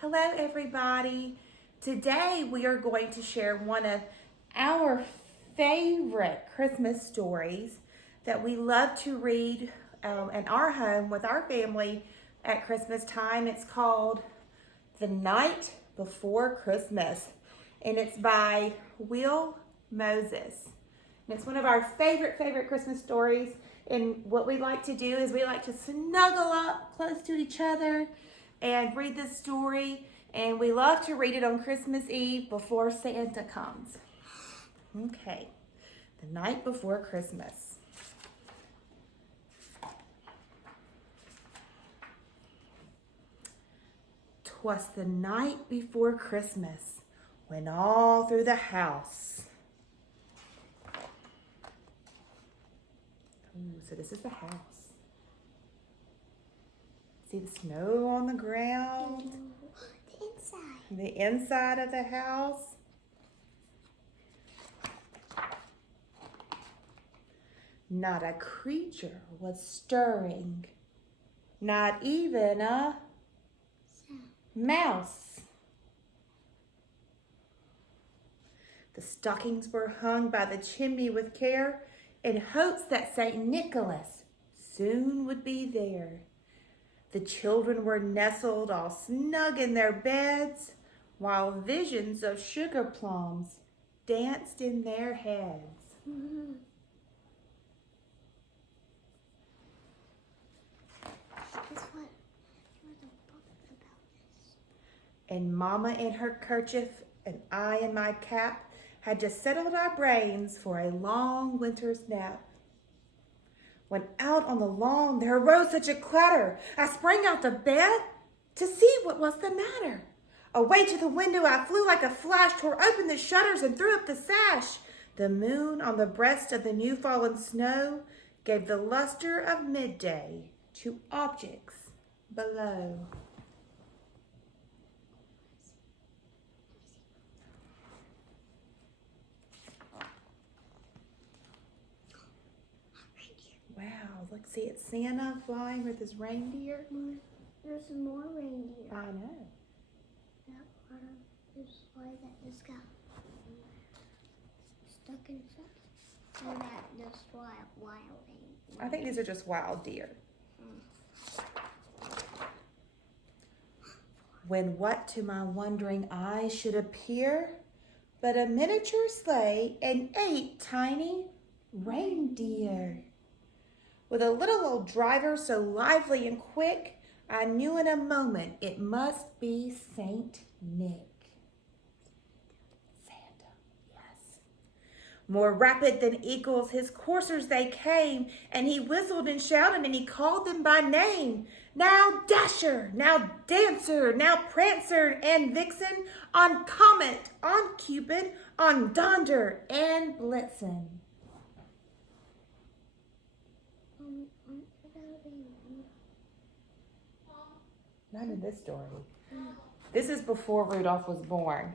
Hello everybody. Today we are going to share one of our favorite Christmas stories that we love to read in our home with our family at Christmas time. It's called The Night Before Christmas, and it's by Will Moses. And it's one of our favorite Christmas stories. And what we like to do is we like to snuggle up close to each other and read this story. And we love to read it on Christmas Eve before Santa comes. Okay, The Night Before Christmas. "'Twas the night before Christmas, when all through the house." Ooh, so this is the house. See the snow on the ground? The inside. The inside of the house. Not a creature was stirring, not even a mouse. The stockings were hung by the chimney with care, in hopes that St. Nicholas soon would be there. The children were nestled all snug in their beds, while visions of sugar plums danced in their heads. Mm-hmm. And Mama in her kerchief and I in my cap had just settled our brains for a long winter's nap. When out on the lawn there arose such a clatter, I sprang out the bed to see what was the matter. Away to the window I flew like a flash, tore open the shutters and threw up the sash. The moon on the breast of the new fallen snow gave the luster of midday to objects below. Wow, look, see, it's Santa flying with his reindeer. There's more reindeer. I know. That part of this why that just got stuck inside. And that just wild reindeer. I think these are just wild deer. When what to my wondering eyes should appear but a miniature sleigh and 8 tiny reindeer. With a little old driver so lively and quick, I knew in a moment it must be Saint Nick. Santa, yes. More rapid than eagles, his coursers they came, and he whistled and shouted and he called them by name. Now Dasher, now Dancer, now Prancer and Vixen, on Comet, on Cupid, on Donder and Blitzen. Not in this story. This is before Rudolph was born.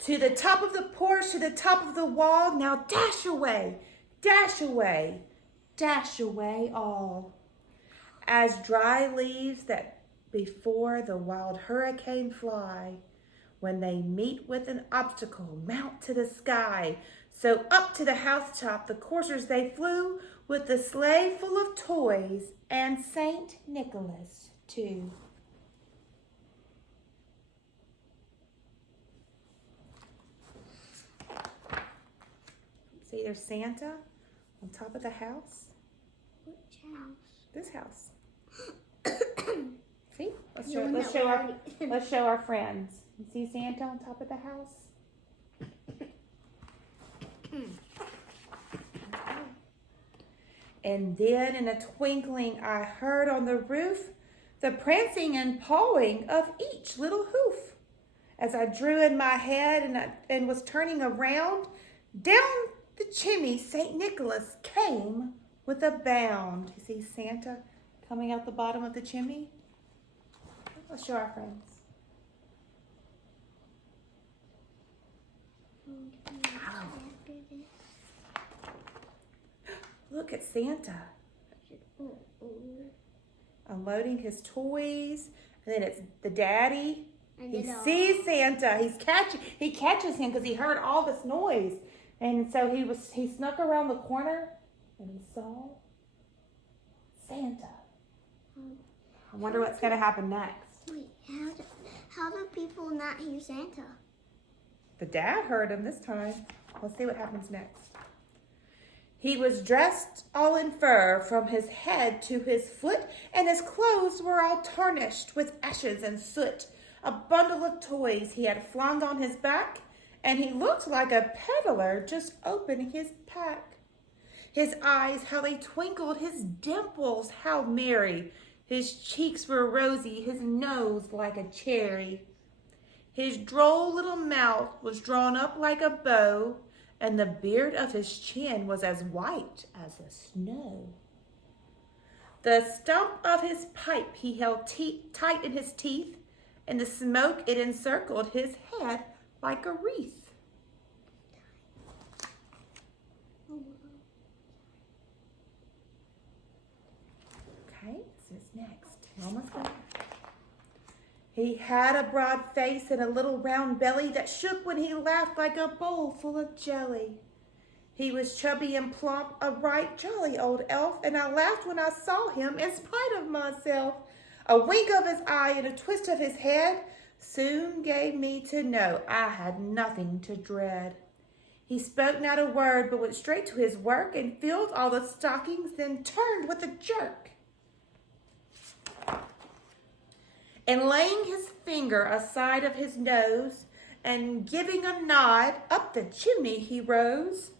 To the top of the porch, to the top of the wall, now dash away, dash away, dash away all. As dry leaves that before the wild hurricane fly, when they meet with an obstacle, mount to the sky. So up to the housetop the coursers they flew, with the sleigh full of toys and Saint Nicholas too. See, there's Santa on top of the house. Which house? This house. See? Let's show our friends. You see Santa on top of the house? And then in a twinkling I heard on the roof the prancing and pawing of each little hoof. As I drew in my head and was turning around, down the chimney St. Nicholas came with a bound. You see Santa coming out the bottom of the chimney? Let's show our friends. Wow. Look at Santa unloading his toys And then it's the daddy. And He the dog. sees Santa. He catches him because he heard all this noise. And so he snuck around the corner and he saw Santa. I wonder what's going to happen next. Wait, how do people not hear Santa? The dad heard him this time. Let's see what happens next. He was dressed all in fur from his head to his foot, and his clothes were all tarnished with ashes and soot. A bundle of toys he had flung on his back, and he looked like a peddler just opening his pack. His eyes, how they twinkled, his dimples, how merry. His cheeks were rosy, his nose like a cherry. His droll little mouth was drawn up like a bow, and the beard of his chin was as white as the snow. The stump of his pipe he held tight in his teeth, and the smoke it encircled his head like a wreath. Okay, so it's next. We're almost done. He had a broad face and a little round belly that shook when he laughed like a bowl full of jelly. He was chubby and plump, a right jolly old elf, and I laughed when I saw him in spite of myself. A wink of his eye and a twist of his head soon gave me to know I had nothing to dread. He spoke not a word, but went straight to his work and filled all the stockings, then turned with a jerk. And laying his finger aside of his nose, and giving a nod, up the chimney he rose.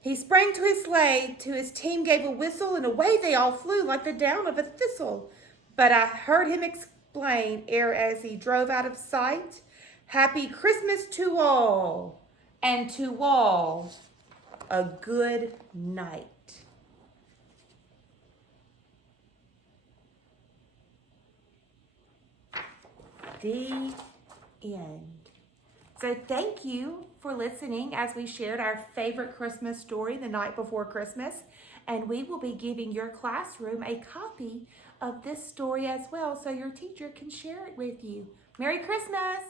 He sprang to his sleigh, to his team gave a whistle, and away they all flew like the down of a thistle. But I heard him explain, ere as he drove out of sight, Happy Christmas to all, and to all a good night. The end. So thank you for listening as we shared our favorite Christmas story the night before Christmas. And we will be giving your classroom a copy of this story as well so your teacher can share it with you. Merry Christmas!